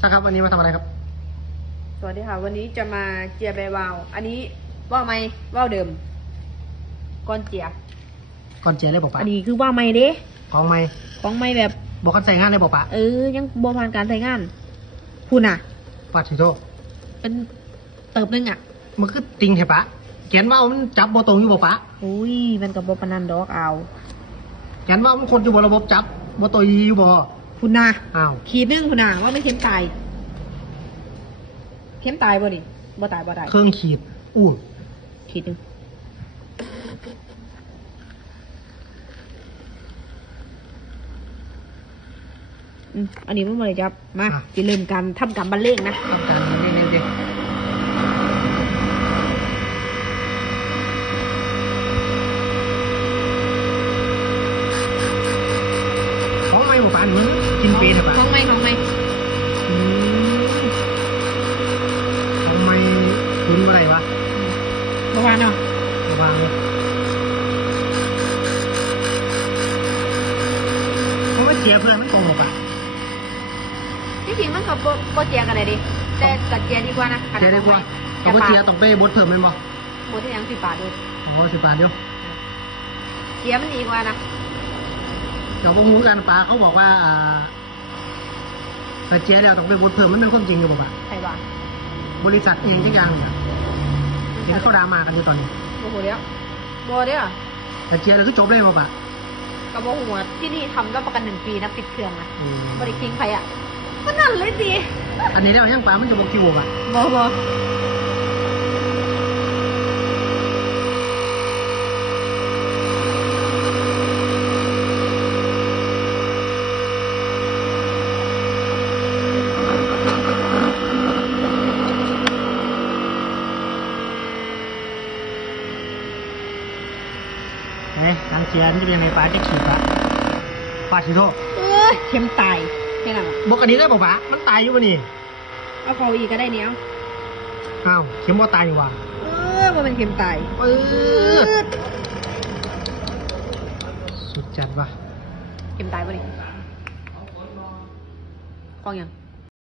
ช่างครับวันนี้มาทำอะไรครับสวัสดีค่ะวันนี้จะมาเจียใบวาวอันนี้ว่าวไหมว่าวเดิมก้อนเจียก่อนเจียเลยบอกปะอันนี้คือว่าวไหมเด้ของไม่ของไหมแบบบอกกันใส่งานเลยบอกปะยังบ่ผ่านการใช้งานคุณอ่ะปาชิโตเป็นเติบนึงอ่ะมันคือติงเหรอปะแขนว่ามันจับโบตรงอยู่บอกปะอุ้ยมันกับบ่ปานนันดอกเอาแขนว่ามันคนอยู่บนระบบจับโบตัวอยู่บ่คุณน่ะอ้าวขีดนึงคุณน่ะว่าไม่เข็มตายเข็มตายบ่ดิบ่ตายบ่ตายเครื่องขีดขีดนึงอันนี้มันบ่ได้จับมาจะเริ่มการทำการบรรเลงนะทำการนี่ของไม่บอกปะมึงกินเป็นเหรอปะของไม่ของไม่คุ้นอะไรวะเมื่อวานเนาะระวังเลยเขาไม่เจียเพื่อนมันโกงหรอปะจริงๆมันกับโบเจียกันเลยดิแต่กัดเจียดีกว่านะเจียดีกว่าเขาก็เจียต้องไปบดเพิ่มไหมบ่บดที่ยัง10 บาทด้วย10 บาทเดียวเจียมันดีกว่านะเดี๋ยวพวกมูกันปลาเขาบอกว่าแต่เจียแล้วต้องไปบดเพิ่มมันเป็นความจริงอยู่ป่ะใช่ป่ะบริษัทเองทุกอย่างเนี่ยเห็นเขาดราม่ากันอยู่ตอนนี้โอ้โหเดี๋ยวโบเดี๋ยวแต่เจียแล้วคือจบเลยป่ะกับโบหัวที่นี่ทำก็ประกัน1 ปีนะปิดเครื่องนะบริคิงใครอ่ะก็นั่นเลยสิอันนี้แล้วยังปลามันจะบอกกี่วงอ่ะโบทางเชียร์นี่จะเป็นในปลาจะขีดปลาชิโร่เข็มตายแค่นั้นบอกอันนี้ได้บอกปะมันตายอยู่ป่ะนี่เอาเขาอีกก็ได้เนี้ยอ้าวเข็มว่าตายอยู่ว่ะมันเป็นเข็มตายสุดจัดว่ะเข็มตายป่ะนี่กองยัง